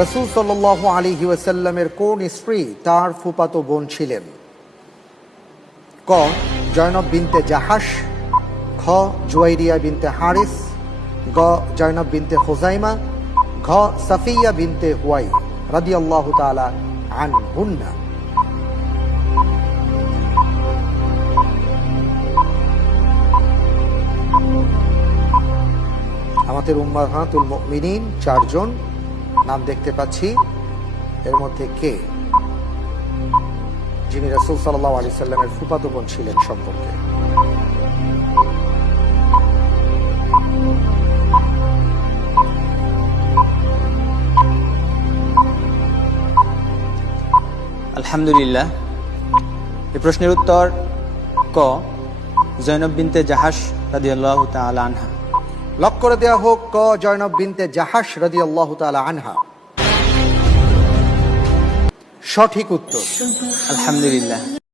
রাসূল সাল্লাল্লাহু আলাইহি ওয়াসাল্লামের কোন স্ত্রী তার ফুফাতো বোন ছিলেন? ক জয়নব বিনতে জাহাশ, খ জুয়াইরিয়া বিনতে হারিস, গ জয়নব বিনতে খুজাইমা, ঘ সাফিয়া বিনতে হুয়াই রাদিয়াল্লাহু তাআলা আনহুন্না। আমাদের উম্মাহাতুল মুমিনিন চারজন নাম দেখতে পাচ্ছি, এর মধ্যে কে যিনি রাসূল সাল্লাল্লাহু আলাইহি সাল্লামের ফুফাতো বোন ছিলেন সম্পর্কে? আলহামদুলিল্লাহ, এই প্রশ্নের উত্তর ক জয়নব বিনতে জাহাশ রাদিয়াল্লাহু তাআলা আনহা। লক করে দেওয়া হোক ক জয়নব বিনতে জাহাশ রাদিয়াল্লাহু তাআলা আনহা। সঠিক উত্তর। আলহামদুলিল্লাহ।